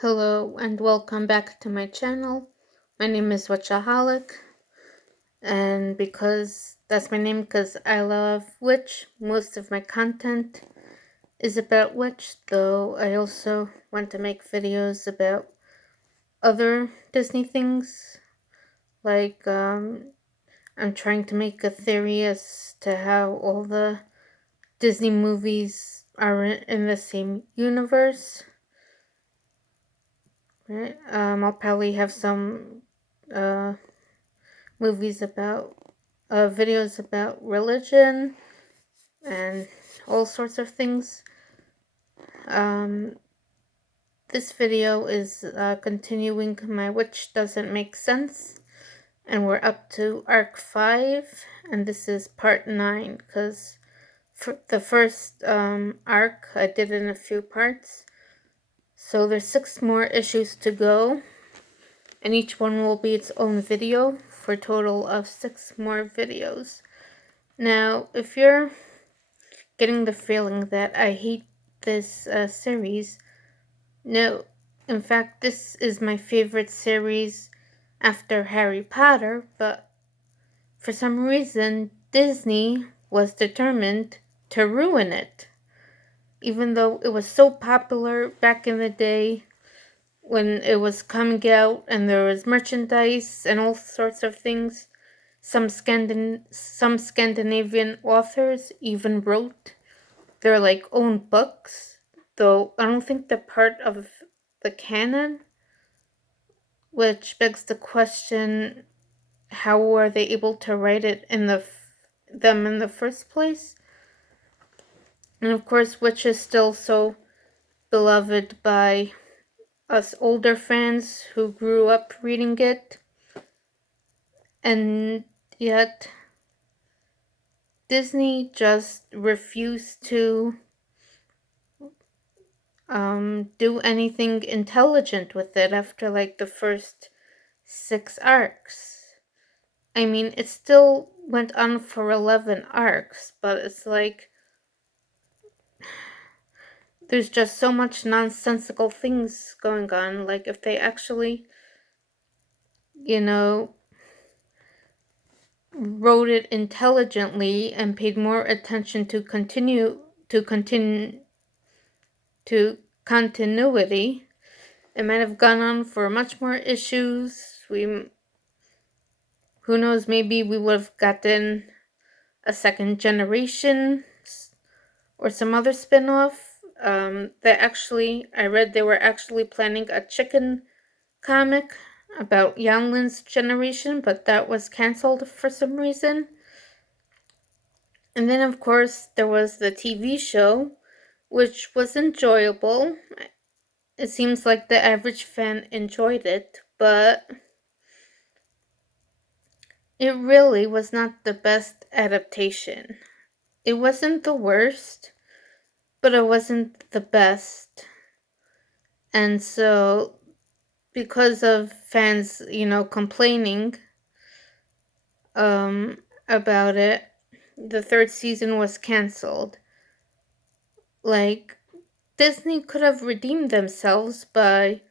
Hello and welcome back to my channel. My name is w.i.t.c.h.aholic, and because that's my name because I love witch, most of my content is about witch, though I also want to make videos about other Disney things. Like I'm trying to make a theory as to how all the Disney movies are in the same universe. Right? I'll probably have some movies about videos about religion and all sorts of things. This video is continuing my Which Doesn't Make Sense, and we're up to arc 5, and this is part 9, because for the first arc I did in a few parts, so there's 6 more issues to go, and each one will be its own video for a total of 6 more videos. Now, if you're getting the feeling that I hate this series, no. In fact, this is my favorite series after Harry Potter, but for some reason, Disney was determined to ruin it. Even though it was so popular back in the day when it was coming out and there was merchandise and all sorts of things, some Scandinavian authors even wrote their own books, though I don't think they're part of the canon, which begs the question, how were they able to write it in them in the first place? And of course, which is still so beloved by us older fans who grew up reading it, and yet Disney just refused to do anything intelligent with it after the first 6 arcs. I mean, it still went on for 11 arcs, but it's there's just so much nonsensical things going on. If they actually, wrote it intelligently and paid more attention to continuity, it might have gone on for much more issues. Who knows, maybe we would have gotten a second generation or some other spin-off. I read they were actually planning a chicken comic about Yanlin's generation, but that was cancelled for some reason. And then, of course, there was the TV show, which was enjoyable. It seems like the average fan enjoyed it, but it really was not the best adaptation. It wasn't the worst, but it wasn't the best. And so, because of fans, complaining about it, the 3rd season was canceled. Disney could have redeemed themselves by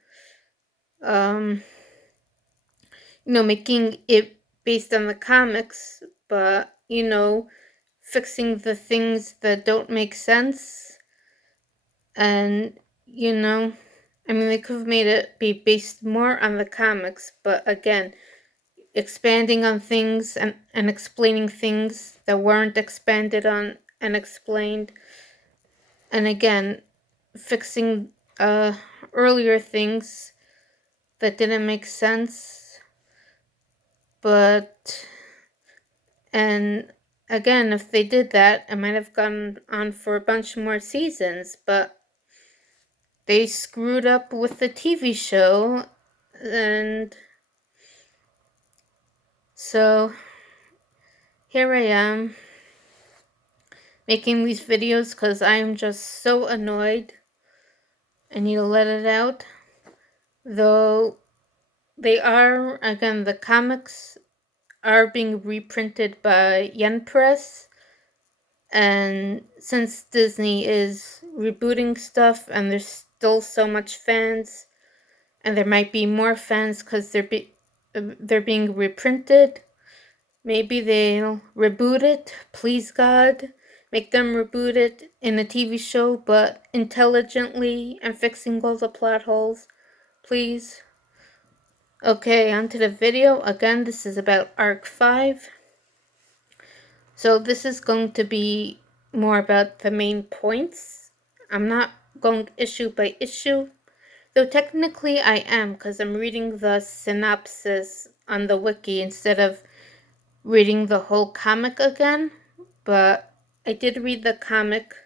making it based on the comics, but fixing the things that don't make sense. And they could have made it be based more on the comics, but again, expanding on things and explaining things that weren't expanded on and explained. And again, fixing earlier things that didn't make sense. And again, if they did that, it might have gone on for a bunch more seasons, but they screwed up with the TV show, and so here I am making these videos because I am just so annoyed. I need to let it out. Though they are, again, the comics are being reprinted by Yen Press, and since Disney is rebooting stuff and there's still so much fans and there might be more fans because they're being reprinted. Maybe they'll reboot it, please God. Make them reboot it in a TV show, but intelligently and fixing all the plot holes, please. Okay, onto the video. Again, this is about Arc 5. So this is going to be more about the main points. I'm not going issue by issue, though technically I am, because I'm reading the synopsis on the wiki instead of reading the whole comic again. But I did read the comics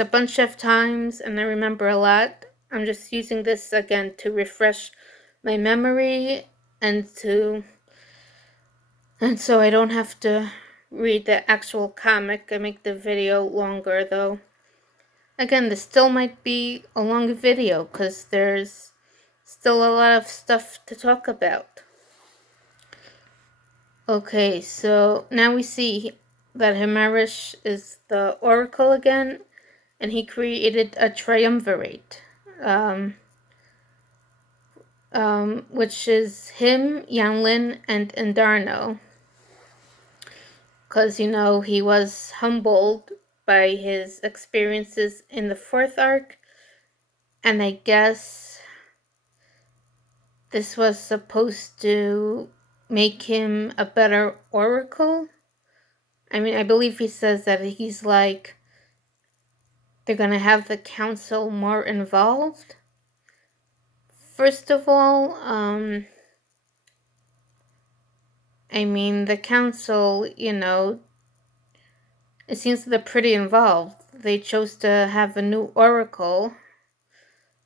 a bunch of times, and I remember a lot. I'm just using this again to refresh my memory and so I don't have to read the actual comic and make the video longer, though. Again, this still might be a long video because there's still a lot of stuff to talk about. Okay, so now we see that Himarish is the Oracle again, and he created a triumvirate, which is him, Yanlin, and Indarno. Because, he was humbled by his experiences in the fourth arc, and I guess this was supposed to make him a better oracle. I mean, I believe he says that he's like, they're gonna have the council more involved. First of all, I mean, the council, it seems they're pretty involved. They chose to have a new oracle,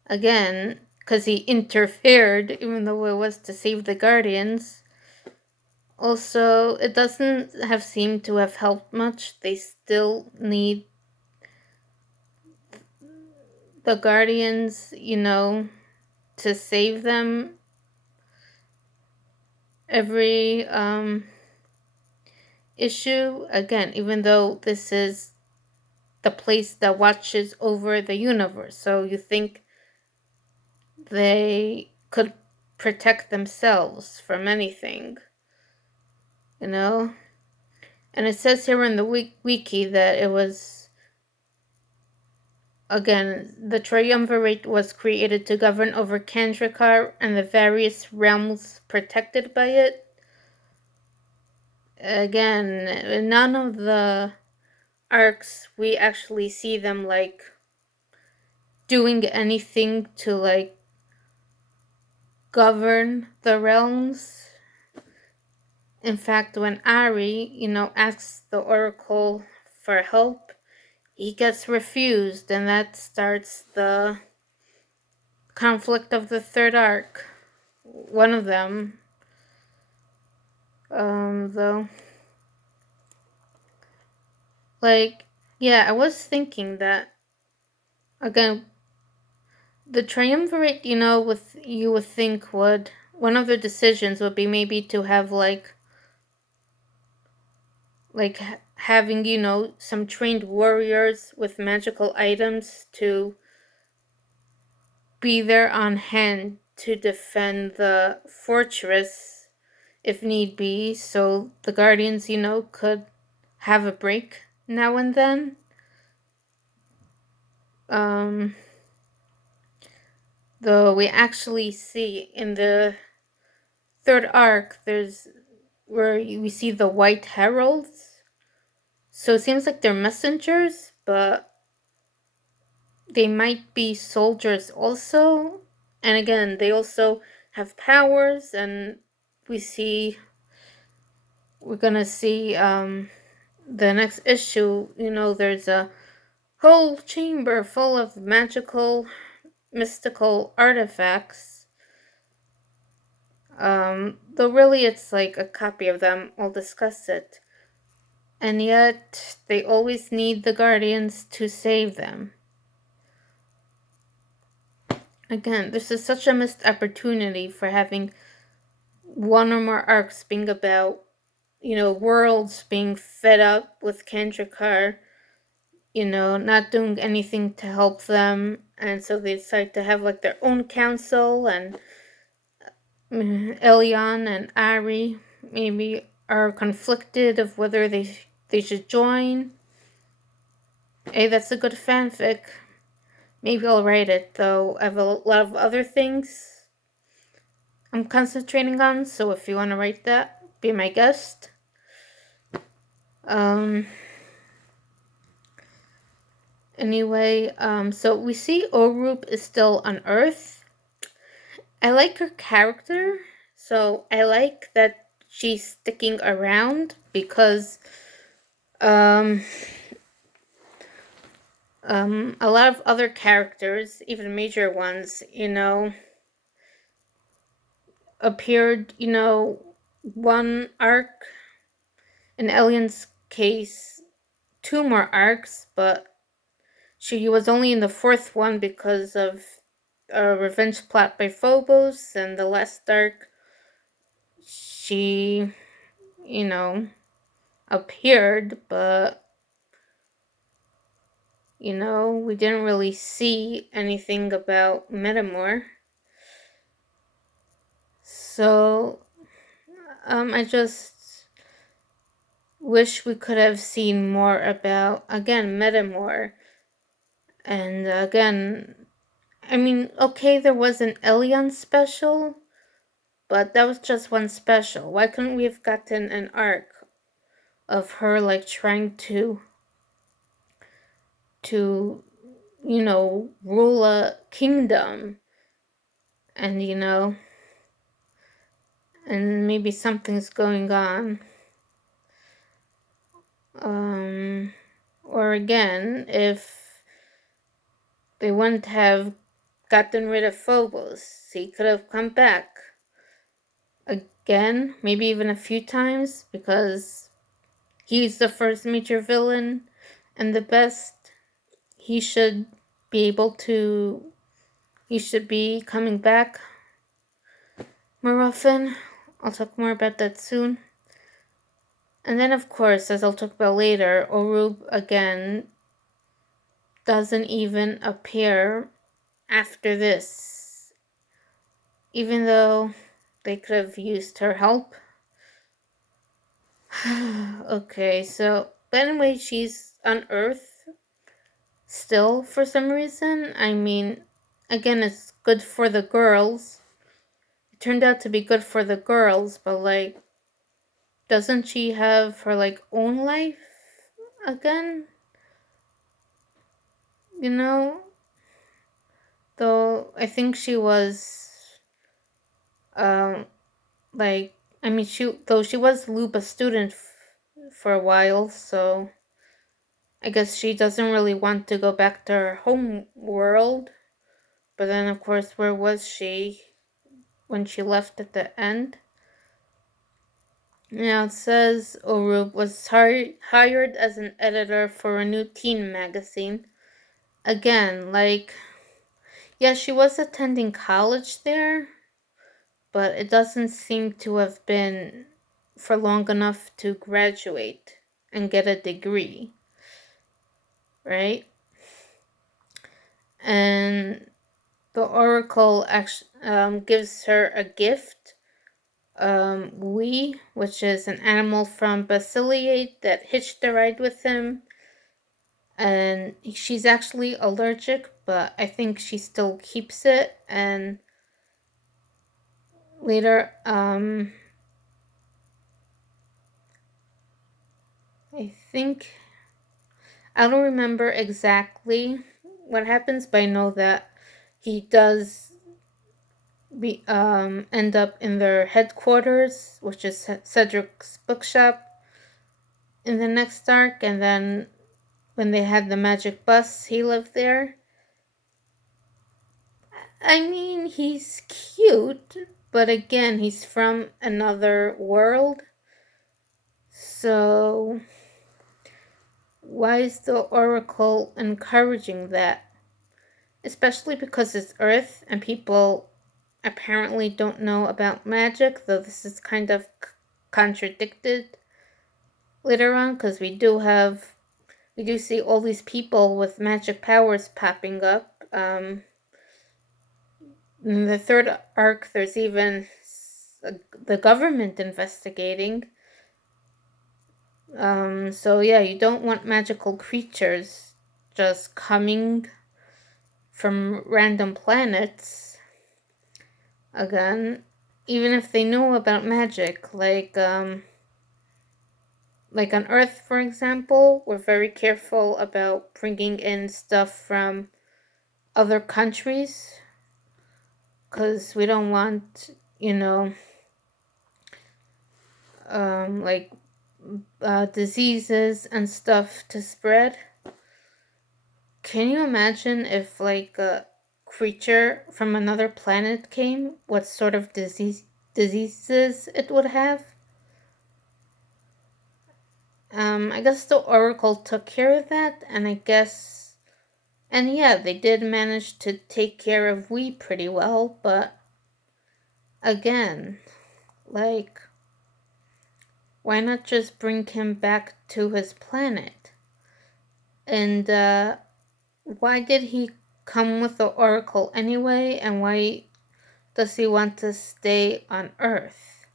again, because he interfered, even though it was to save the Guardians. Also, it doesn't have seemed to have helped much. They still need the Guardians, to save them every issue. Again, even though this is the place that watches over the universe, so you think they could protect themselves from anything, And it says here in the wiki that it was, again, the triumvirate was created to govern over Kandrakar and the various realms protected by it. Again, none of the arcs we actually see them doing anything to govern the realms. In fact, when Ari, asks the Oracle for help, he gets refused, and that starts the conflict of the third arc. One of them, though. I was thinking that, again, the triumvirate, you would think one of the decisions would be maybe to have having, some trained warriors with magical items to be there on hand to defend the fortress if need be, so the Guardians, could have a break now and then. Though we actually see in the third arc, there's where we see the White Heralds. So it seems like they're messengers, but they might be soldiers also. And again, they also have powers, and we're gonna see the next issue, there's a whole chamber full of magical, mystical artifacts. Though really it's like a copy of them. I'll discuss it. And yet, they always need the Guardians to save them. Again, this is such a missed opportunity for having one or more arcs being about, worlds being fed up with Kandrakar, not doing anything to help them, and so they decide to have like their own council, and Elyon and Ari maybe are conflicted of whether they should join. Hey, that's a good fanfic. Maybe I'll write it, though I have a lot of other things I'm concentrating on, so if you want to write that, be my guest. Anyway, so we see Orup is still on Earth. I like her character, so I like that she's sticking around because a lot of other characters, even major ones, appeared, one arc. In Elyon's case, two more arcs, but she was only in the fourth one because of a revenge plot by Phobos, and the last arc, she, appeared, but, we didn't really see anything about Metamor. So, I just wish we could have seen more about, again, Metamor. And again, I mean, okay, there was an Elyon special, but that was just one special. Why couldn't we have gotten an arc of her, like, trying to rule a kingdom, and, and maybe something's going on. Or again, if they wouldn't have gotten rid of Phobos, he could have come back again, maybe even a few times, because he's the first major villain and the best. He should be coming back more often. I'll talk more about that soon. And then, of course, as I'll talk about later, Orub again doesn't even appear after this, even though they could have used her help. Okay, so, but anyway, she's on Earth still for some reason. I mean, again, it's good for the girls. It turned out to be good for the girls, but, like, doesn't she have her, like, own life again? Though I think she was, like, I mean, she was Lupa student for a while, so I guess she doesn't really want to go back to her home world. But then, of course, where was she when she left at the end? Now it says Orub was hired as an editor for a new teen magazine. Again, like, yeah, she was attending college there, but it doesn't seem to have been for long enough to graduate and get a degree, right? And the Oracle actually gives her a gift, which is an animal from Basiliate that hitched a ride with him. And she's actually allergic, but I think she still keeps it. And later, I think, I don't remember exactly what happens, but I know that he does end up in their headquarters, which is Cedric's bookshop, in the next arc. And then when they had the magic bus, he lived there. I mean, he's cute, but again, he's from another world. So why is the Oracle encouraging that? Especially because it's Earth and people apparently don't know about magic, though this is kind of contradicted later on, because we do see all these people with magic powers popping up. In the third arc, there's even the government investigating. So yeah, you don't want magical creatures just coming from random planets. Again, even if they know about magic, like on Earth, for example, we're very careful about bringing in stuff from other countries because we don't want, like diseases and stuff to spread. Can you imagine if like a creature from another planet came? What sort of diseases it would have? I guess the Oracle took care of that, and yeah, they did manage to take care of W.i.t.c.h pretty well, but again, like, why not just bring him back to his planet? And why did he come with the Oracle anyway, and why does he want to stay on Earth?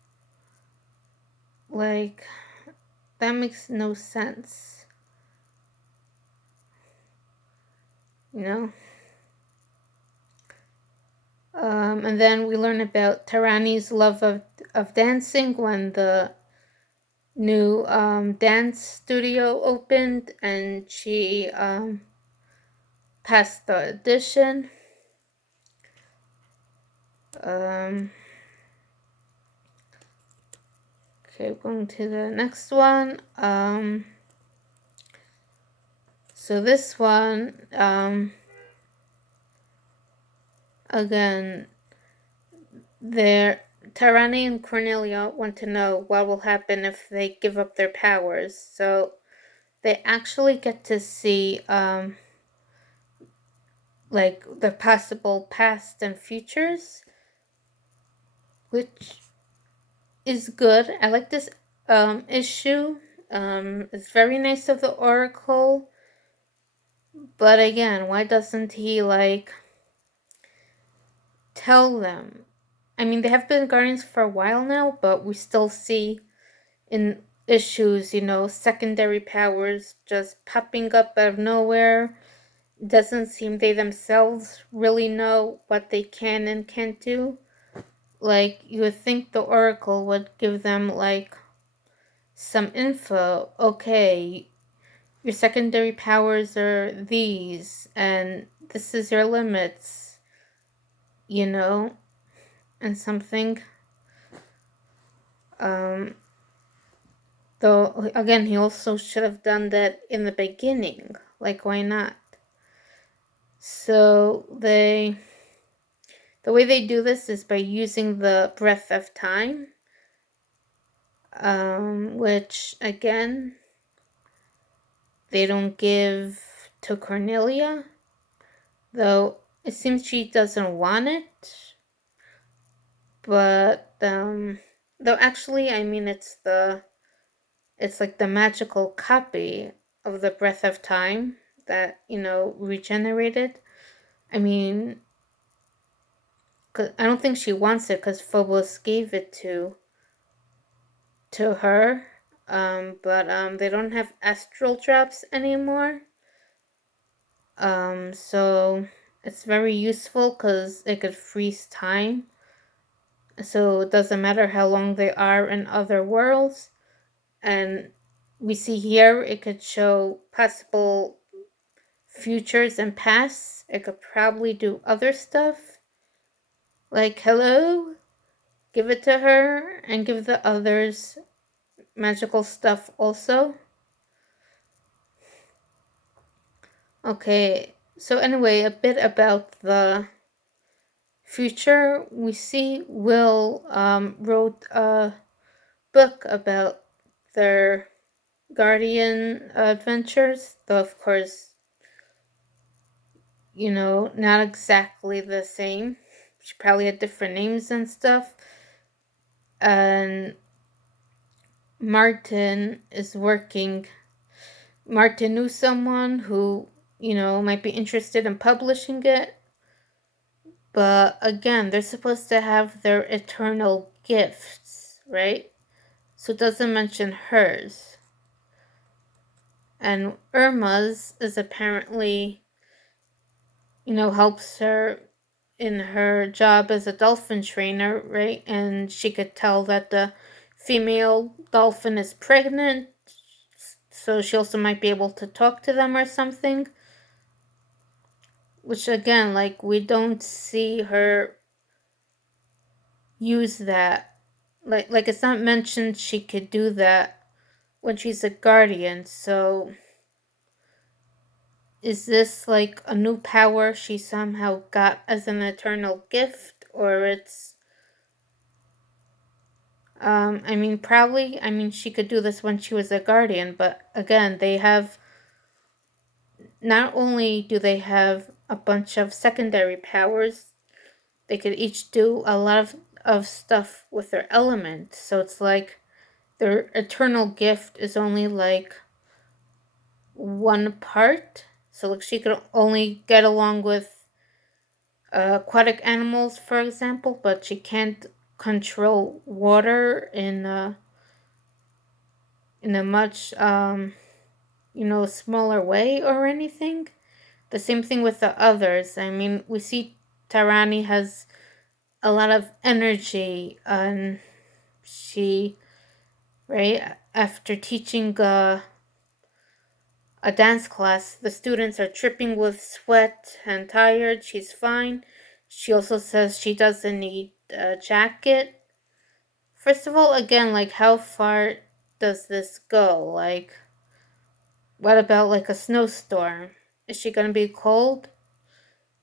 Like, that makes no sense. You know? And then we learn about Tarani's love of dancing when the new dance studio opened and she passed the audition. Okay, going to the next one. So this one, again, Tarani and Cornelia want to know what will happen if they give up their powers. So they actually get to see like the possible past and futures, which is good. I like this issue. It's very nice of the Oracle, but again, why doesn't he like tell them? I mean, they have been Guardians for a while now, but we still see in issues, secondary powers just popping up out of nowhere. Doesn't seem they themselves really know what they can and can't do. Like, you would think the Oracle would give them, like, some info. Okay, your secondary powers are these, and this is your limits, and something. Though, again, he also should have done that in the beginning. Like, why not? So, the way they do this is by using the breath of time, which, again, they don't give to Cornelia, though it seems she doesn't want it. But, though actually, I mean, it's like the magical copy of the breath of time that, regenerated. I mean, cause I don't think she wants it because Phobos gave it to her. But they don't have astral drops anymore. So it's very useful because it could freeze time. So it doesn't matter how long they are in other worlds. And we see here it could show possible futures and pasts. It could probably do other stuff. Like, hello? Give it to her and give the others magical stuff also. Okay, so anyway, a bit about the future. We see Will wrote a book about their Guardian adventures, though of course, not exactly the same. She probably had different names and stuff. And Martin knew someone who might be interested in publishing it. But again, they're supposed to have their eternal gifts, right? So it doesn't mention hers. And Irma's is apparently, helps her in her job as a dolphin trainer, right? And she could tell that the female dolphin is pregnant, so she also might be able to talk to them or something. Which again, like, we don't see her use that. Like it's not mentioned she could do that when she's a guardian. So is this like a new power she somehow got as an eternal gift, or it's probably, she could do this when she was a guardian, but again, they have, not only do they have a bunch of secondary powers, they could each do a lot of stuff with their element. So it's like their eternal gift is only like one part. So like she could only get along with aquatic animals, for example, but she can't control water in a much smaller way or anything. The same thing with the others. We see Tarani has a lot of energy, and she, right, after teaching a dance class, the students are dripping with sweat and tired. She's fine. She also says she doesn't need a jacket. First of all, again, like, how far does this go? Like, what about like a snowstorm? Is she gonna be cold?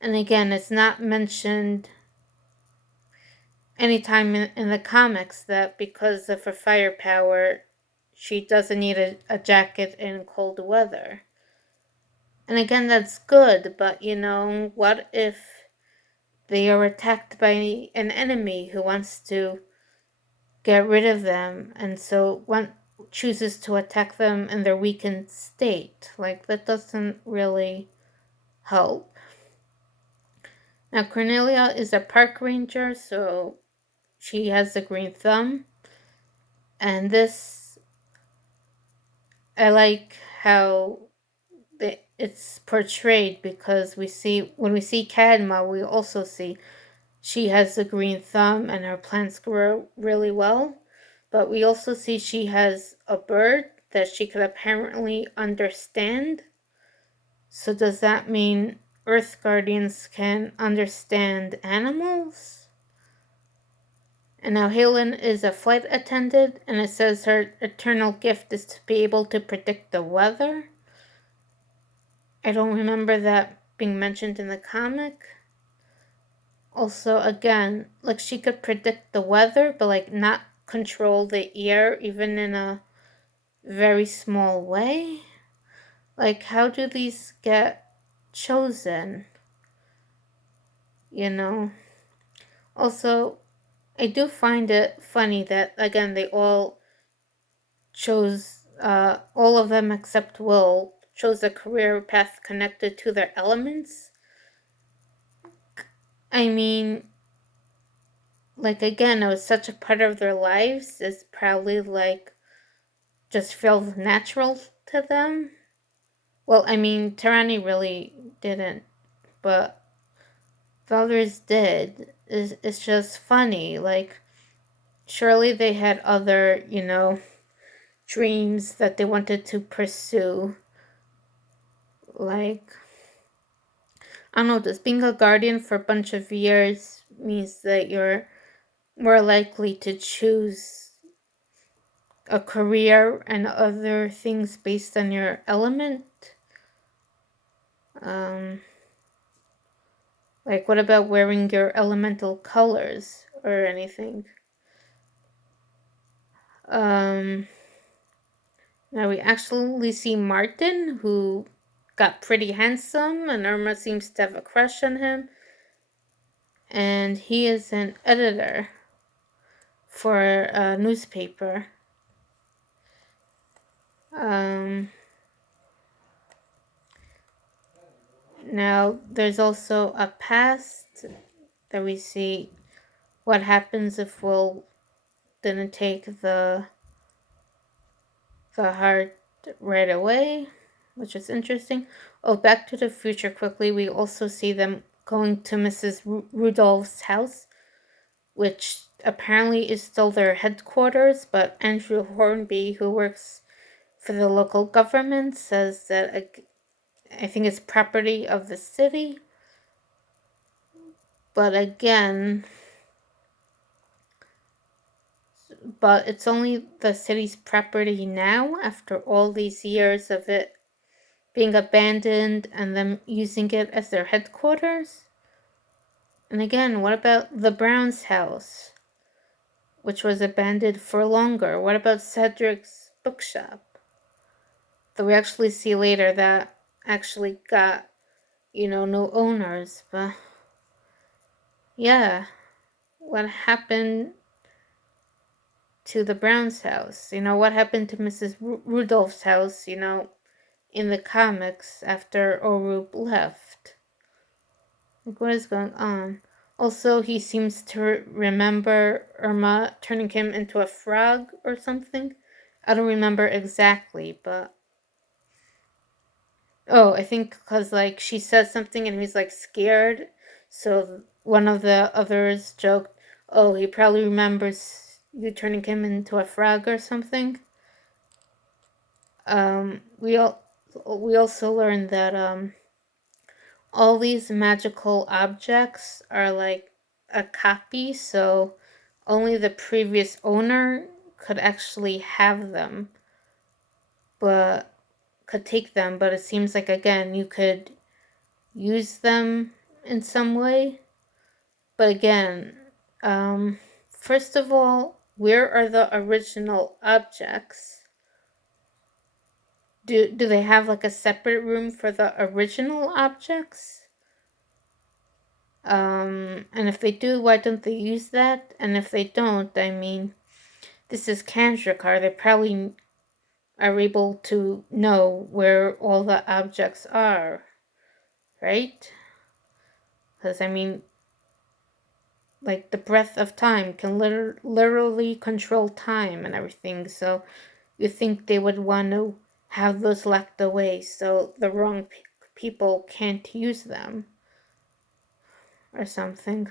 And again, it's not mentioned anytime in the comics that because of her firepower, she doesn't need a jacket in cold weather. And again, that's good, but what if they are attacked by an enemy who wants to get rid of them, and so one chooses to attack them in their weakened state? Like, that doesn't really help. Now, Cornelia is a park ranger, so she has a green thumb. And this, I like how it's portrayed, because when we see Kadma, we also see she has a green thumb and her plants grow really well. But we also see she has a bird that she could apparently understand. So does that mean Earth Guardians can understand animals? And now Helen is a flight attendant, and it says her eternal gift is to be able to predict the weather. I don't remember that being mentioned in the comic. Also, again, like, she could predict the weather, but like not control the air even in a very small way. Like, how do these get chosen? Also, I do find it funny that, again, they all chose, all of them except Will, chose a career path connected to their elements. Like, again, it was such a part of their lives. It's probably like just feels natural to them. Well, Tarani really didn't, but the others did. It's just funny. Like, surely they had other, dreams that they wanted to pursue. Like, I don't know, does being a guardian for a bunch of years means that you're more likely to choose a career and other things based on your element? Like, what about wearing your elemental colors or anything? Now we actually see Martin, who got pretty handsome, and Irma seems to have a crush on him. And he is an editor for a newspaper. Now, there's also a past that we see what happens if Will didn't take the heart right away, which is interesting. Oh, Back to the Future quickly. We also see them going to Mrs. Rudolph's house, which apparently is still their headquarters, but Andrew Hornby, who works for the local government, says that I think it's property of the city. But again, it's only the city's property now after all these years of it being abandoned and them using it as their headquarters. And again, what about the Browns' house, which was abandoned for longer? What about Cedric's bookshop? That we actually see later that actually got, no owners. But yeah, what happened to the Browns' house? What happened to Mrs. Rudolph's house, in the comics after Orub left? Like, what is going on? Also, he seems to remember Irma turning him into a frog or something. I don't remember exactly, but... Oh, I think because, like, she said something and he's, like, scared. So one of the others joked, oh, he probably remembers you turning him into a frog or something. We also learned that, all these magical objects are like a copy, so only the previous owner could actually have them, but could take them. But it seems like, again, you could use them in some way. But again, first of all, where are the original objects? Do they have like a separate room for the original objects? And if they do, why don't they use that? And if they don't, I mean, this is Kandrakar. They probably are able to know where all the objects are, right? Because, I mean, like, the breath of time can literally control time and everything, so you think they would want to have those locked away so the wrong people can't use them or something.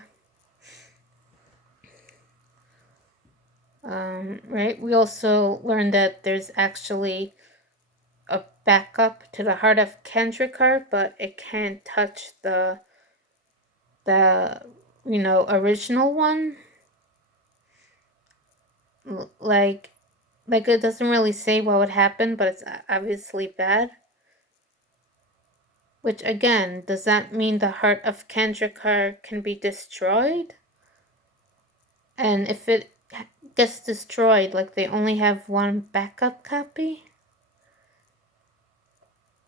Right? We also learned that there's actually a backup to the heart of Kandrakar, but it can't touch the original one. Like it doesn't really say what would happen, but it's obviously bad. Which, again, does that mean the heart of Kandrakar can be destroyed? And if it gets destroyed, like, they only have one backup copy?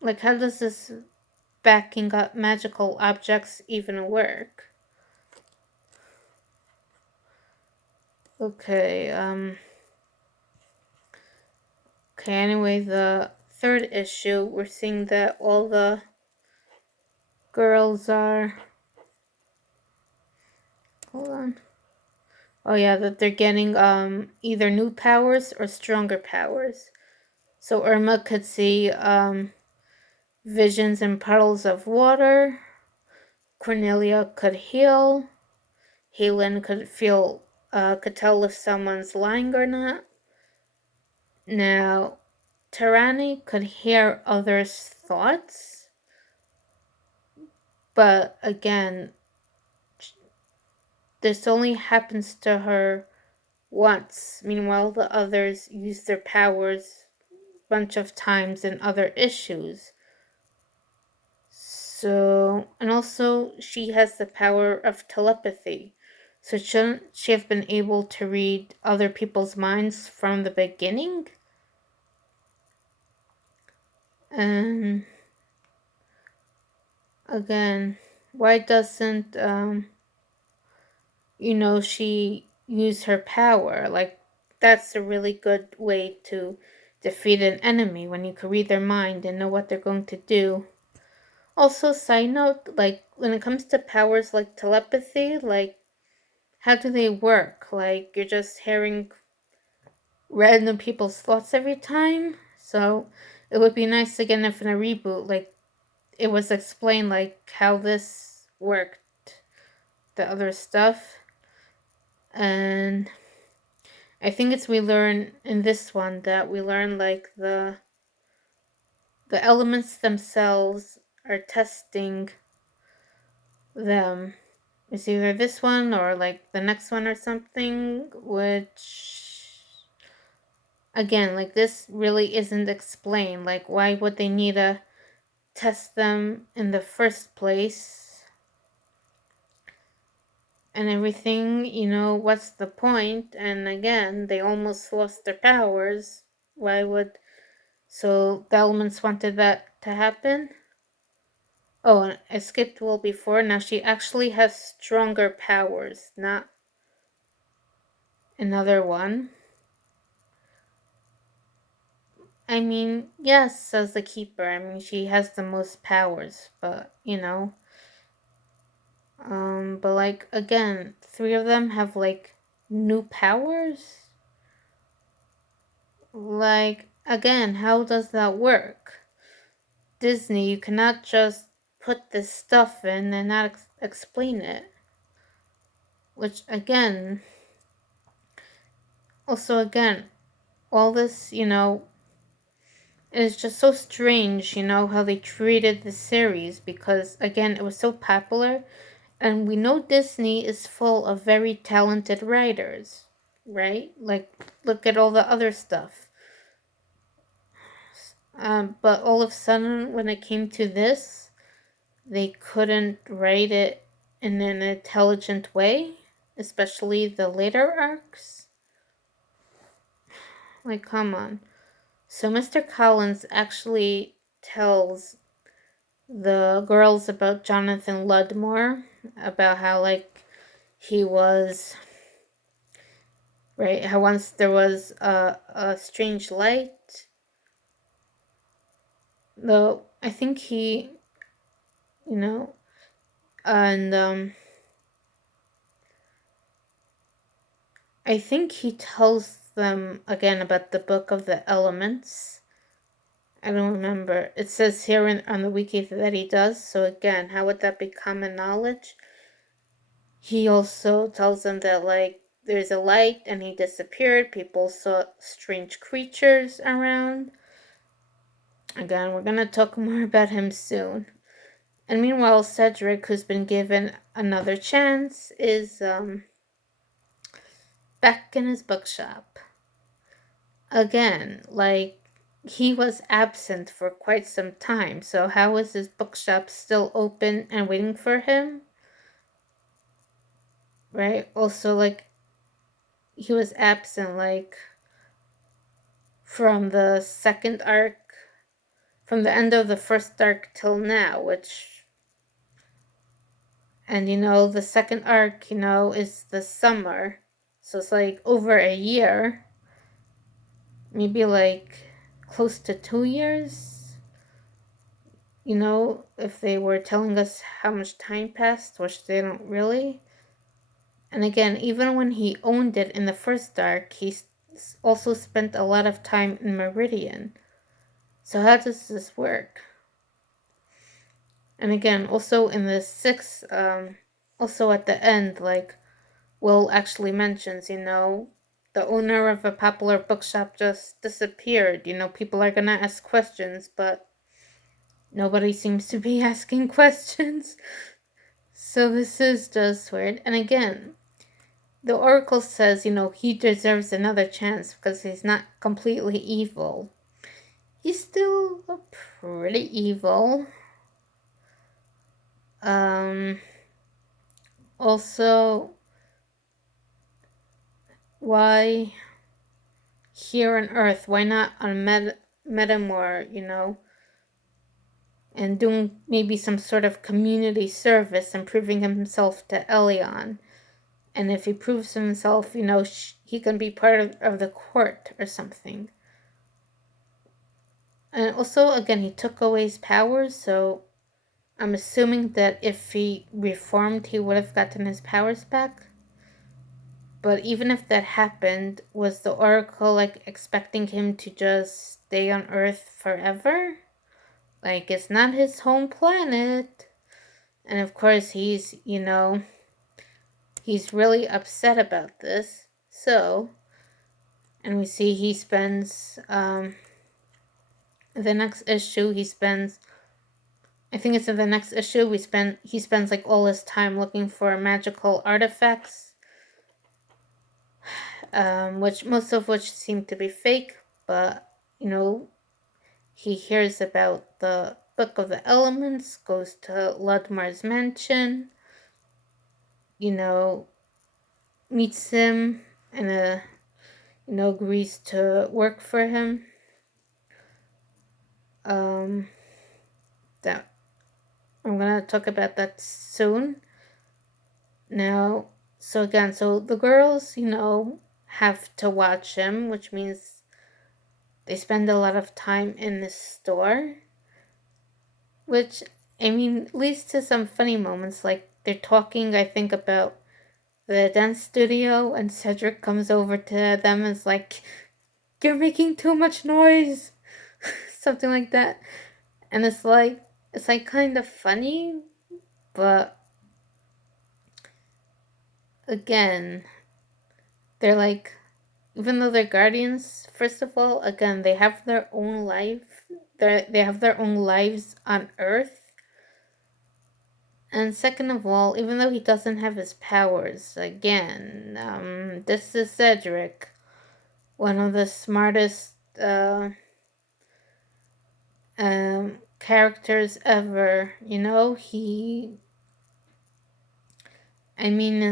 Like, how does this backing up magical objects even work? Okay, anyway, the third issue, we're seeing that all the girls are... Hold on. Oh yeah, that they're getting either new powers or stronger powers. So Irma could see visions and puddles of water. Cornelia could heal. Helen could could tell if someone's lying or not. Now, Tarani could hear others' thoughts. But again, this only happens to her once. Meanwhile, the others use their powers a bunch of times in other issues. So, and also she has the power of telepathy. So shouldn't she have been able to read other people's minds from the beginning? And again, why doesn't she use her power? Like, that's a really good way to defeat an enemy, when you can read their mind and know what they're going to do. Also, side note, like, when it comes to powers like telepathy, like, how do they work? Like, you're just hearing random people's thoughts every time? So, it would be nice again if in a reboot, like, it was explained, like, how this worked, the other stuff. And I think it's we learn in this one that we learn, like, the elements themselves are testing them. It's either this one or like the next one or something, which again, like, this really isn't explained. Like, why would they need to test them in the first place and everything? What's the point? And again, they almost lost their powers. Why would So the elements wanted that to happen? Oh, and I skipped well before. Now she actually has stronger powers, not another one. I mean, yes, as the keeper. I mean, she has the most powers, but but like, again, three of them have like new powers. Like, again, how does that work? Disney, you cannot just put this stuff in and not explain it. Which, again, also, again, all this, it's just so strange, how they treated the series, because, again, it was so popular, and we know Disney is full of very talented writers, right? Like, look at all the other stuff. But all of a sudden, when it came to this, they couldn't write it in an intelligent way, especially the later arcs. Like, come on. So Mr. Collins actually tells the girls about Jonathan Ludmore, about how, like, he was, right, how once there was a strange light, though I think he, and I think he tells them again about the Book of the Elements. I don't remember. It says here on the wiki that he does. So again, how would that be common knowledge? He also tells them that, like, there's a light and he disappeared. People saw strange creatures around. Again, we're gonna talk more about him soon. And meanwhile, Cedric, who's been given another chance, is back in his bookshop. Again, like, he was absent for quite some time, so how is his bookshop still open and waiting for him? Right? Also, like, he was absent, like, from the second arc, from the end of the first arc till now, which, and the second arc, is the summer, so it's like over a year, maybe like close to 2 years, if they were telling us how much time passed, which they don't really. And again, even when he owned it in the first arc, he also spent a lot of time in Meridian. So how does this work? And again, also in the sixth, also at the end, like, Will actually mentions, the owner of a popular bookshop just disappeared. People are gonna ask questions, but nobody seems to be asking questions. So this is just weird. And again, the Oracle says, he deserves another chance because he's not completely evil. He's still pretty evil. Also, why here on Earth? Why not on Metamor, and doing maybe some sort of community service and proving himself to Elyon? And if he proves himself, he can be part of the court or something. And also, again, he took away his powers, so I'm assuming that if he reformed, he would have gotten his powers back. But even if that happened, was the Oracle like expecting him to just stay on Earth forever? Like, it's not his home planet. And of course, he's really upset about this. So, and we see he spends, the next issue, I think it's in the next issue, he spends like all his time looking for magical artifacts, which most of which seem to be fake, but, he hears about the Book of the Elements, goes to Ludmar's mansion, meets him, and agrees to work for him. That I'm gonna talk about that soon. Now, so the girls, have to watch him, which means they spend a lot of time in the store, which, I mean, leads to some funny moments. Like, they're talking, I think, about the dance studio, and Cedric comes over to them and is like, "You're making too much noise," something like that. And it's like kind of funny, but again, they're like, even though they're guardians, first of all, again, they have their own life. They have their own lives on Earth. And second of all, even though he doesn't have his powers, again, this is Cedric, one of the smartest characters ever. In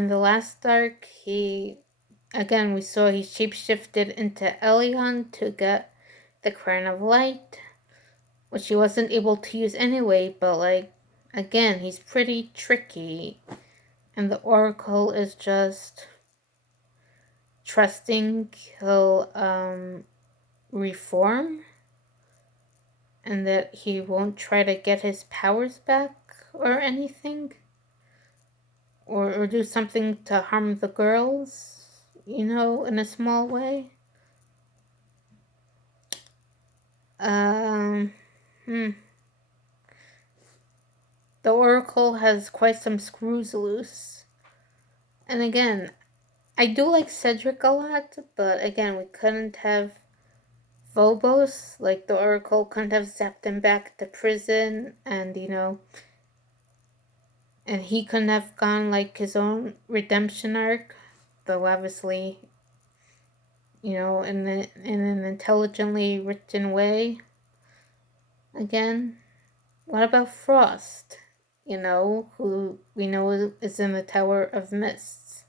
the last arc, we saw he shapeshifted into Elyon to get the Crown of Light, which he wasn't able to use anyway, but, like, again, he's pretty tricky, and the Oracle is just trusting he'll, reform, and that he won't try to get his powers back or anything, or do something to harm the girls, in a small way. Um, hmm. The Oracle has quite some screws loose. And again, I do like Cedric a lot, but again, we couldn't have Phobos. Like, the Oracle couldn't have zapped him back to prison, and, and he couldn't have gone, like, his own redemption arc, though obviously, in an intelligently written way. Again, what about Frost? Who we know is in the Tower of Mists.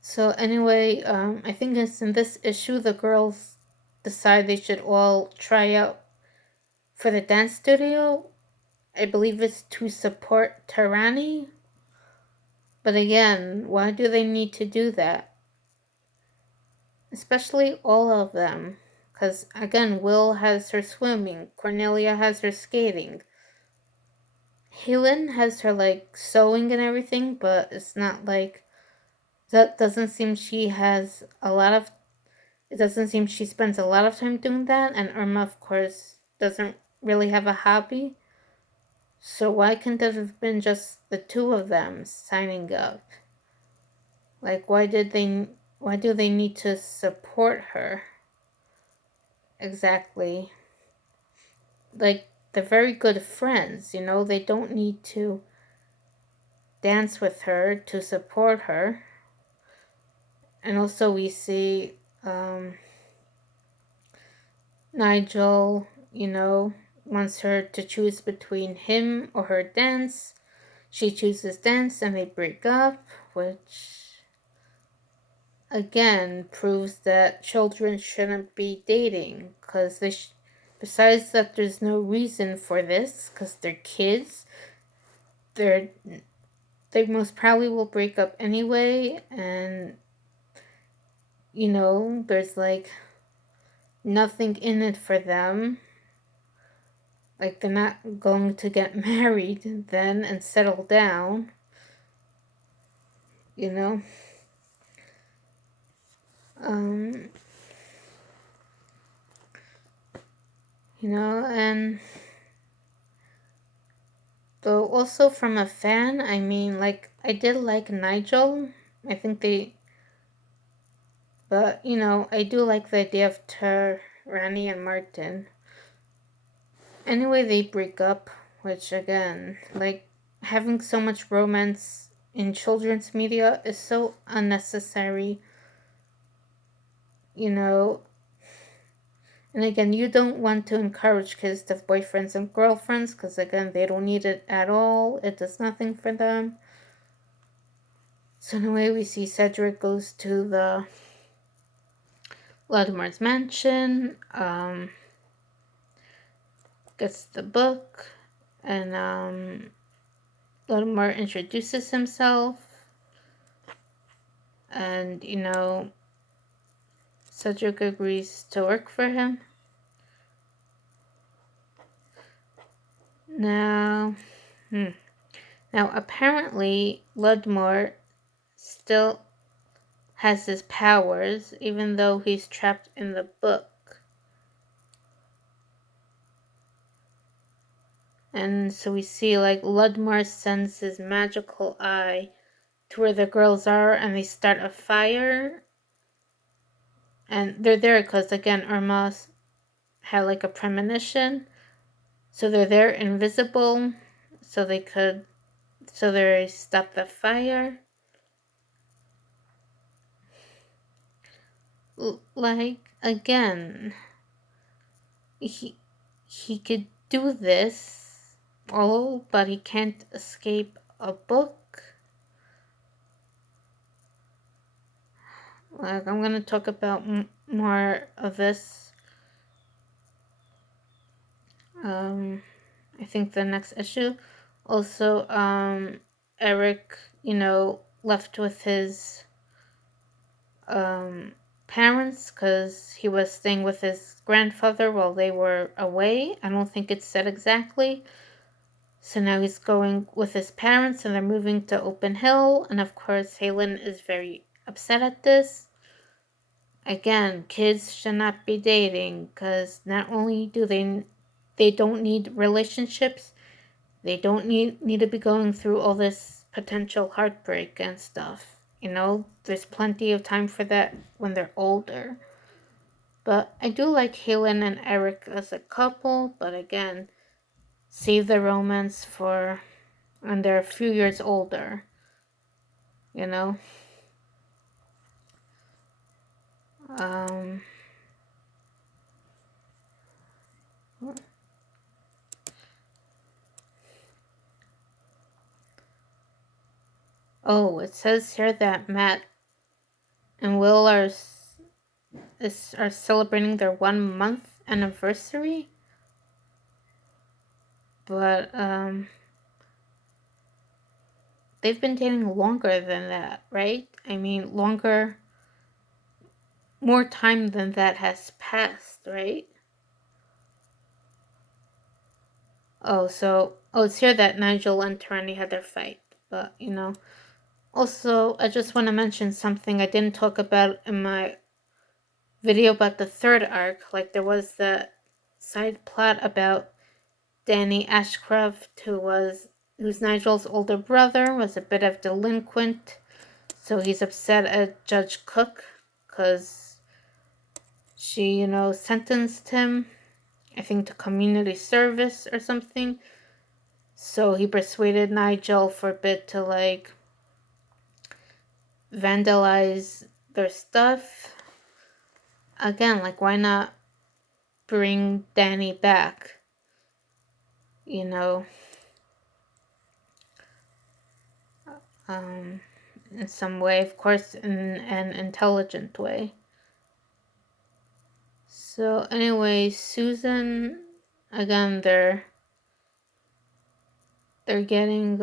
So anyway, I think it's in this issue the girls decide they should all try out for the dance studio. I believe it's to support Tyranny. But again, why do they need to do that? Especially all of them. Because again, Will has her swimming, Cornelia has her skating, Helen has her, like, sewing and everything, but it's not like that. Doesn't seem she has a lot of. It doesn't seem she spends a lot of time doing that, and Irma, of course, doesn't really have a hobby. So why couldn't it have been just the two of them signing up? Like, why do they need to support her? Exactly. Like, they're very good friends, they don't need to dance with her to support her. And also we see Nigel, wants her to choose between him or her dance. She chooses dance and they break up, which again proves that children shouldn't be dating, because besides that, there's no reason for this, because they're kids. They most probably will break up anyway, and there's like nothing in it for them. Like, they're not going to get married then and settle down, you know? Um, and though also from a fan, I mean, like, I did like Nigel. I think but, I do like the idea of Rani and Martin. Anyway, they break up, which again, like, having so much romance in children's media is so unnecessary, you know. And again, you don't want to encourage kids to have boyfriends and girlfriends because, again, they don't need it at all. It does nothing for them. So, anyway, we see Cedric goes to the Latimer's mansion, gets the book, and Latimer introduces himself. And, Cedric agrees to work for him. Now, apparently, Ludmore still has his powers, even though he's trapped in the book. And so we see, like, Ludmore sends his magical eye to where the girls are, and they start a fire. And they're there because, again, Irma had, like, a premonition. So they're there invisible, so they stop the fire. Like, again, he could do this all, but he can't escape a book. Like, I'm gonna talk about more of this. I think the next issue. Also, Eric, left with his parents because he was staying with his grandfather while they were away. I don't think it's said exactly. So now he's going with his parents and they're moving to Open Hill. And of course, Halen is very upset at this. Again, kids should not be dating because not only do they don't need relationships, they don't need to be going through all this potential heartbreak and stuff. There's plenty of time for that when they're older. But I do like Helen and Eric as a couple, but again, save the romance for when they're a few years older, Um, oh, it says here that Matt and Will are celebrating their 1 month anniversary, but they've been dating longer than that, right? I mean, more time than that has passed, right? It's here that Nigel and Tarani had their fight, but Also, I just want to mention something I didn't talk about in my video about the third arc. Like, there was the side plot about Danny Ashcroft, who's Nigel's older brother, was a bit of delinquent. So he's upset at Judge Cook because she, sentenced him, I think, to community service or something. So he persuaded Nigel for a bit to, like, vandalize their stuff. Again, like, why not bring Danny back? In some way, of course, in an intelligent way. So anyway, Susan, again, they're getting,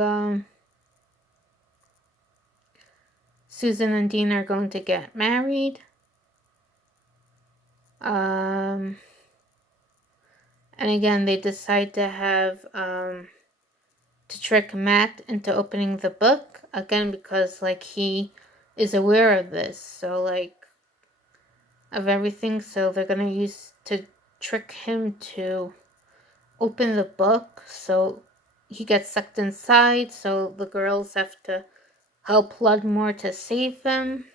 Susan and Dean are going to get married. And again, they decide to have, to trick Matt into opening the book. Again, because, like, he is aware of this. So, like, of everything. So they're going to use to trick him to open the book. So he gets sucked inside. So the girls have to help Ludmore to save him.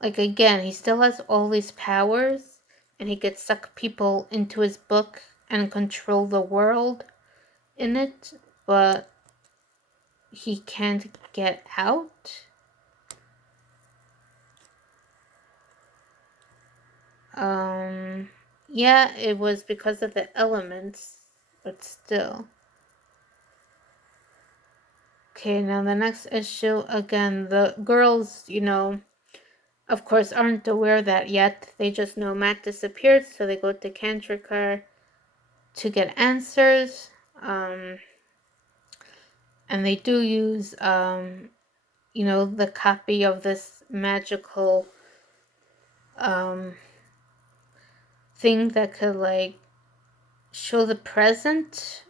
Like, again, he still has all these powers, and he could suck people into his book and control the world in it, but he can't get out. Yeah, it was because of the elements, but still. Okay, now the next issue, again, the girls, of course, aren't aware of that yet. They just know Matt disappeared, so they go to Cantricar to get answers. And they do use, the copy of this magical thing that could, like, show the present.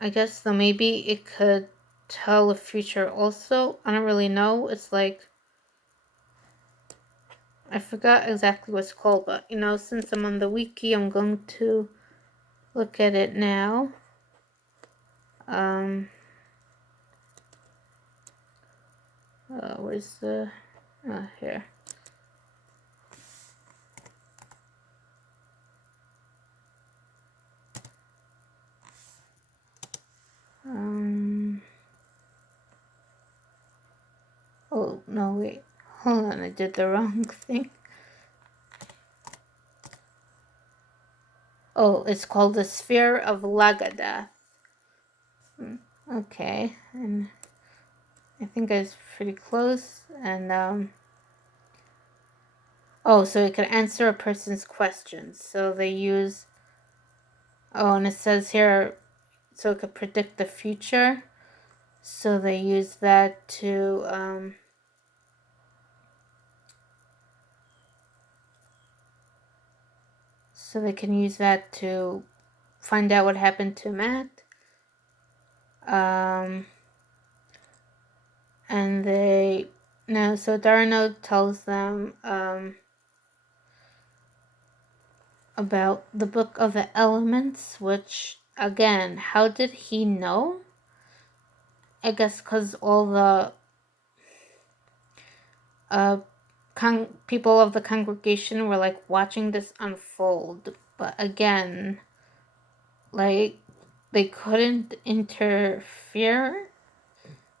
I guess, so maybe it could tell the future also. I don't really know. It's like, I forgot exactly what it's called, but, since I'm on the wiki, I'm going to look at it now. Where's the, here. Oh, no, wait. Hold on, I did the wrong thing. Oh, it's called the Sphere of Lagada. Okay, and I think I was pretty close. And, oh, so it can answer a person's questions. So they use, oh, and it says here, so it could predict the future. So they use that to, so they can use that to find out what happened to Matt. And so Darno tells them, about the Book of the Elements, which, again, how did he know? I guess because all the people of the congregation were, like, watching this unfold. But again, like, they couldn't interfere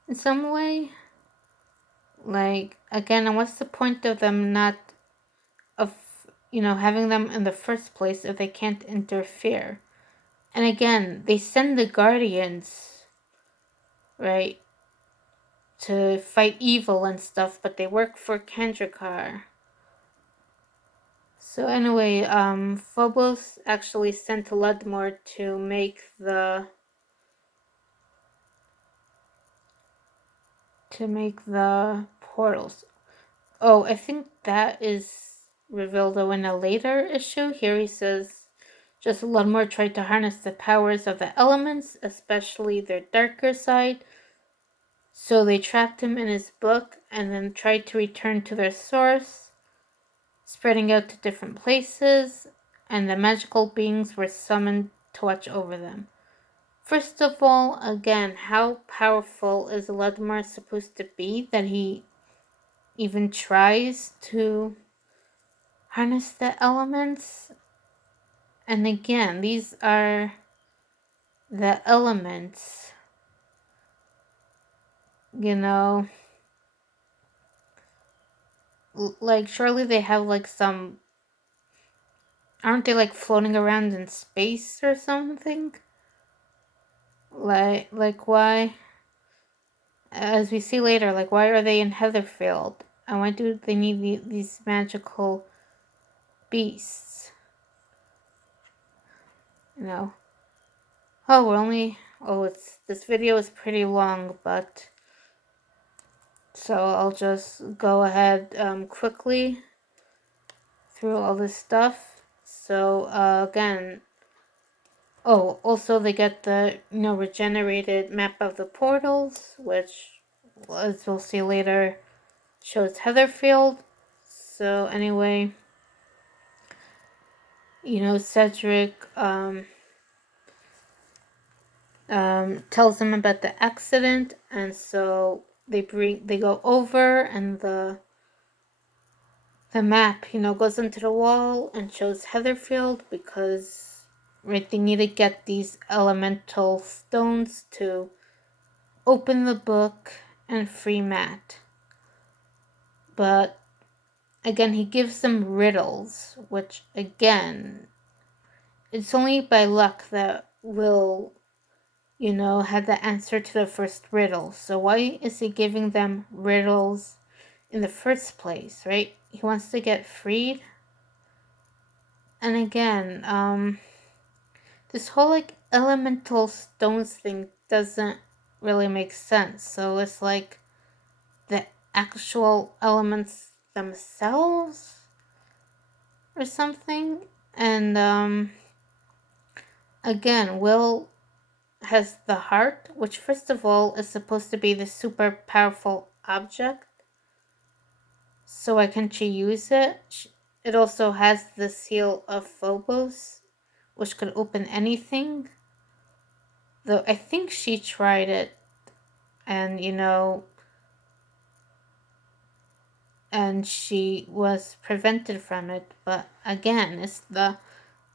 in some way. Like, again, and what's the point of them having them in the first place if they can't interfere? And again, they send the guardians, right, to fight evil and stuff, but they work for Kandrakar. So anyway, Phobos actually sent Ludmore to make the portals. Oh, I think that is revealed though in a later issue. Here he says, just Ludmore tried to harness the powers of the elements, especially their darker side. So they trapped him in his book and then tried to return to their source, spreading out to different places, and the magical beings were summoned to watch over them. First of all, again, how powerful is Ludmore supposed to be that he even tries to harness the elements? And again, these are the elements, like, surely they have, like, some, aren't they, like, floating around in space or something? Like why, as we see later, like, why are they in Heatherfield? And why do they need these magical beasts? This video is pretty long, but so I'll just go ahead quickly through all this stuff. So again, oh, also they get the regenerated map of the portals, which, as we'll see later, shows Heatherfield. So anyway, Cedric tells them about the accident, and so they go over, and the map, goes into the wall and shows Heatherfield, because they need to get these elemental stones to open the book and free Matt. But again, he gives them riddles, which again, it's only by luck that Will, had the answer to the first riddle. So why is he giving them riddles in the first place, right? He wants to get freed. And again, this whole elemental stones thing doesn't really make sense. So it's like the actual elements themselves or something. And again, Will has the heart, which first of all is supposed to be the super powerful object. So why can't she use it? It also has the seal of Phobos, which could open anything. Though I think she tried it, and and she was prevented from it. But again, it's the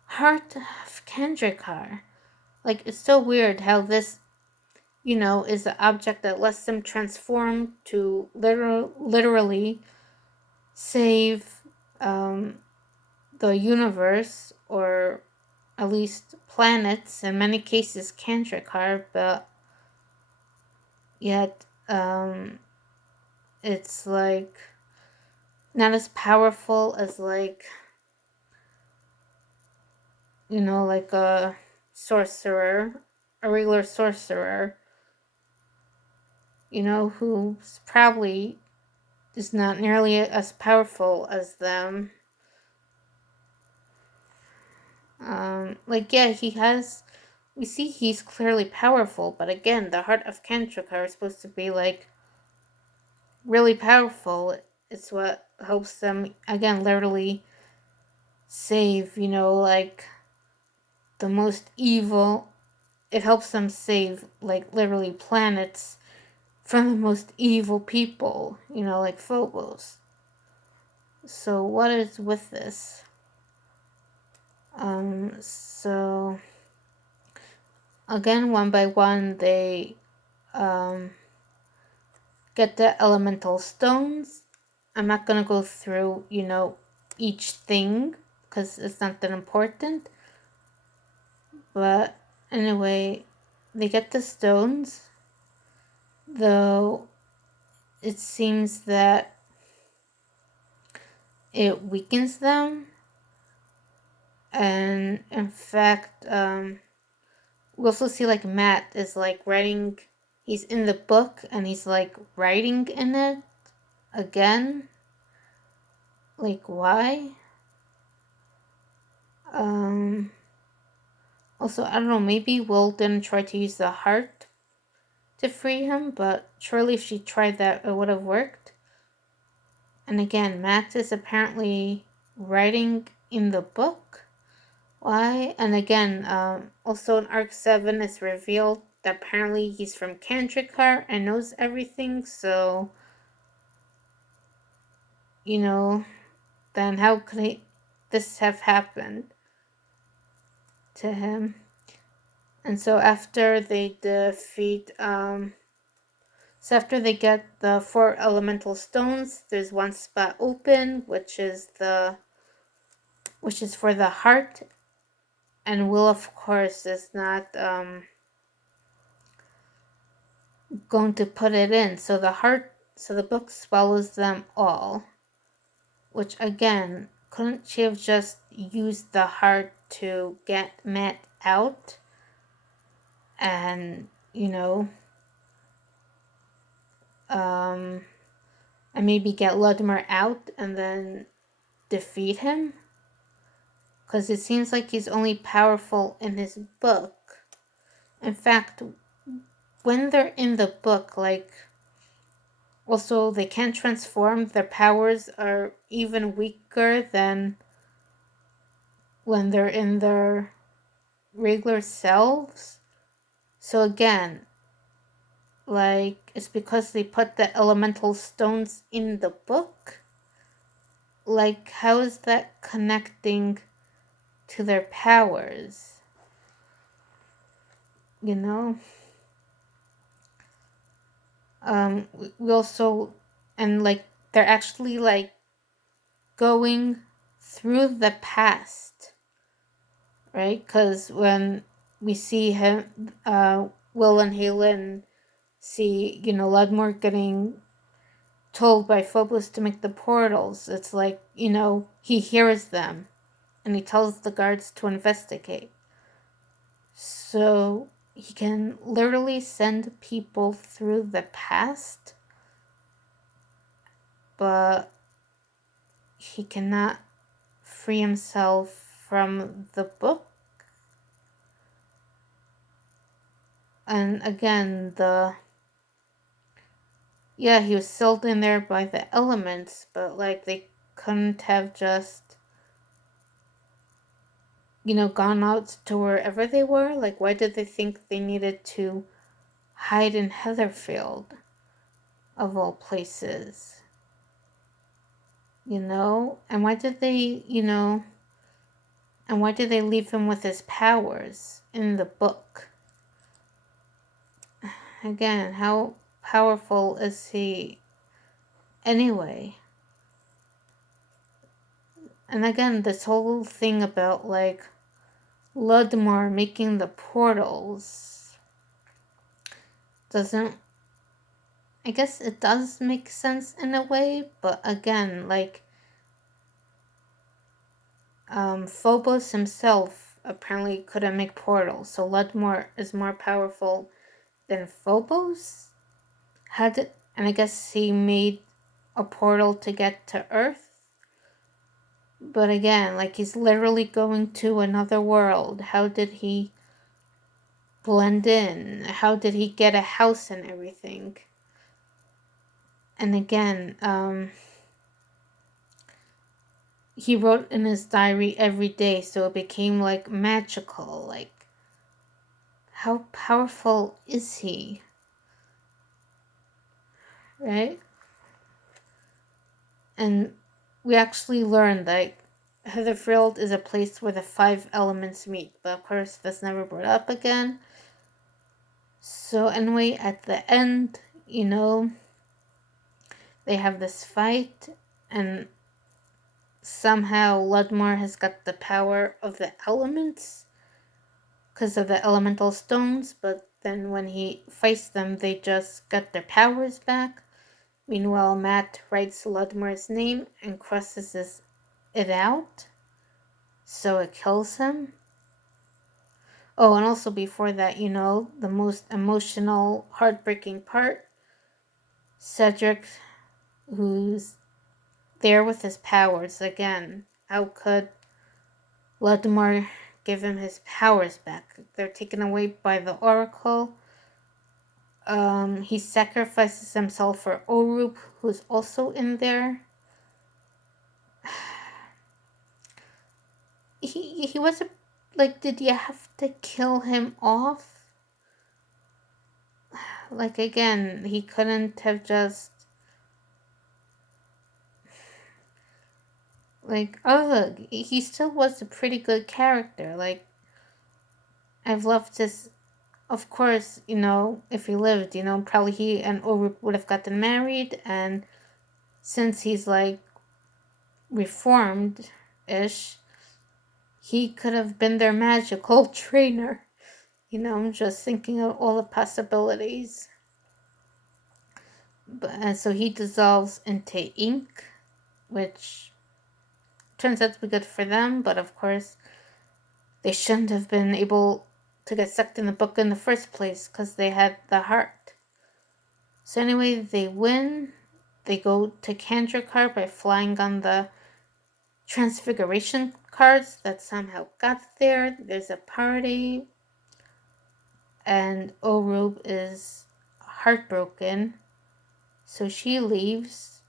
heart of Kendrickar. It's so weird how this, is the object that lets them transform to literally save the universe, or at least planets, in many cases Kendrickar, but yet it's not as powerful as a sorcerer, a regular sorcerer, who's probably is not nearly as powerful as them. Yeah, we see he's clearly powerful, but again, the heart of Kendrickar is supposed to be really powerful. It's what helps them, again, literally save, the most evil. It helps them save, literally planets from the most evil people, like Phobos. So what is with this? So again, one by one, they get the elemental stones. I'm not gonna go through, each thing, because it's not that important. But anyway, they get the stones, though it seems that it weakens them. And in fact, we also see Matt is writing. He's in the book and he's writing in it again. Why? Also, I don't know, maybe Will didn't try to use the heart to free him, but surely if she tried that, it would have worked. And again, Matt is apparently writing in the book. Why? And again, also in Arc 7, it's revealed that apparently he's from Kandrikar and knows everything, so, then how could this have happened to him? And so after they defeat, so after they get the 4 elemental stones, there's one spot open, which is for the heart. And Will, of course, is not going to put it in. So the book swallows them all. Which again, couldn't she have just used the heart to get Matt out? And, and maybe get Ludmer out and then defeat him? because it seems like he's only powerful in his book. In fact, when they're in the book, like, also they can't transform, their powers are even weaker than when they're in their regular selves. So again, like, it's because they put the elemental stones in the book. Like, how is that connecting to their powers? You know? We also, and like, they're actually like going through the past, right? Because when we see him, Will and Helen see, Ludmore getting told by Phobos to make the portals, it's like, he hears them and he tells the guards to investigate. So he can literally send people through the past, but he cannot free himself from the book. And again, he was sealed in there by the elements, but like, they couldn't have just, gone out to wherever they were. Like, why did they think they needed to hide in Heatherfield, of all places? And why did they, and why did they leave him with his powers in the book? Again, how powerful is he anyway? And again, this whole thing about, like, Ludmore making the portals doesn't, I guess it does make sense in a way, but again, like, Phobos himself apparently couldn't make portals, so Ludmore is more powerful than Phobos? And I guess he made a portal to get to Earth? But again, like, he's literally going to another world. How did he blend in? How did he get a house and everything? And again, he wrote in his diary every day, so it became like magical. Like, how powerful is he? Right? And we actually learned that Heatherfield is a place where the 5 elements meet, but of course that's never brought up again. So anyway, at the end, they have this fight, and somehow Ludmore has got the power of the elements because of the elemental stones, but then when he fights them, they just get their powers back. Meanwhile, Matt writes Ludmore's name and crosses it out, so it kills him. Oh, and also before that, the most emotional, heartbreaking part, Cedric, who's there with his powers again. How could Ludmore give him his powers back? They're taken away by the Oracle. He sacrifices himself for Orup, who's also in there. He wasn't, like, did you have to kill him off? Like, again, he couldn't have just, like, he still was a pretty good character. Like, I've loved this. Of course, if he lived, probably he and Orup would have gotten married, and since he's, like, reformed-ish, he could have been their magical trainer. I'm just thinking of all the possibilities. But so he dissolves into ink, which turns out to be good for them, but of course, they shouldn't have been able to get sucked in the book in the first place because they had the heart. So anyway, they win. They go to Kandrakar by flying on the Transfiguration cards that somehow got there. There's a party, and Orub is heartbroken, so she leaves,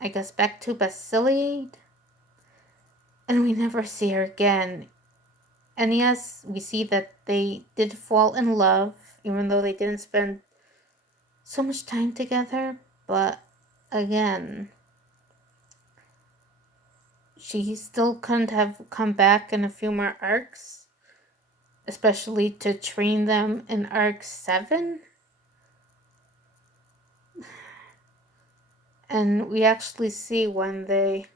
I guess, back to w.i.t.c.h. and we never see her again. And yes, we see that they did fall in love, even though they didn't spend so much time together. But again, she still couldn't have come back in a few more arcs, especially to train them in arc 7. And we actually see when they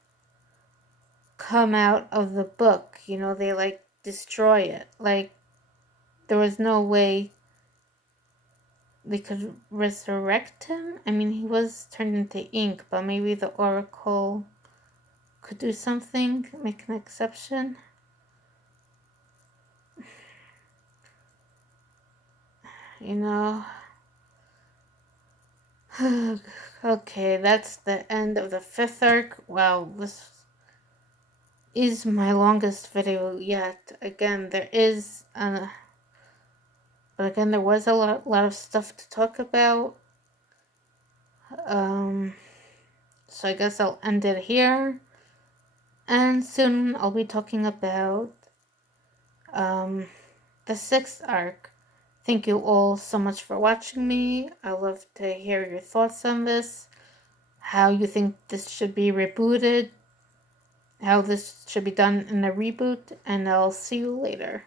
come out of the book, they like destroy it. Like, there was no way they could resurrect him. I mean, he was turned into ink, but maybe the Oracle could do something, make an exception. Okay, that's the end of the 5th arc. Wow, this is my longest video yet. Again, there was a lot of stuff to talk about. So I guess I'll end it here. And soon I'll be talking about the 6th arc. Thank you all so much for watching me. I love to hear your thoughts on this, how you think this should be rebooted, how this should be done in a reboot, and I'll see you later.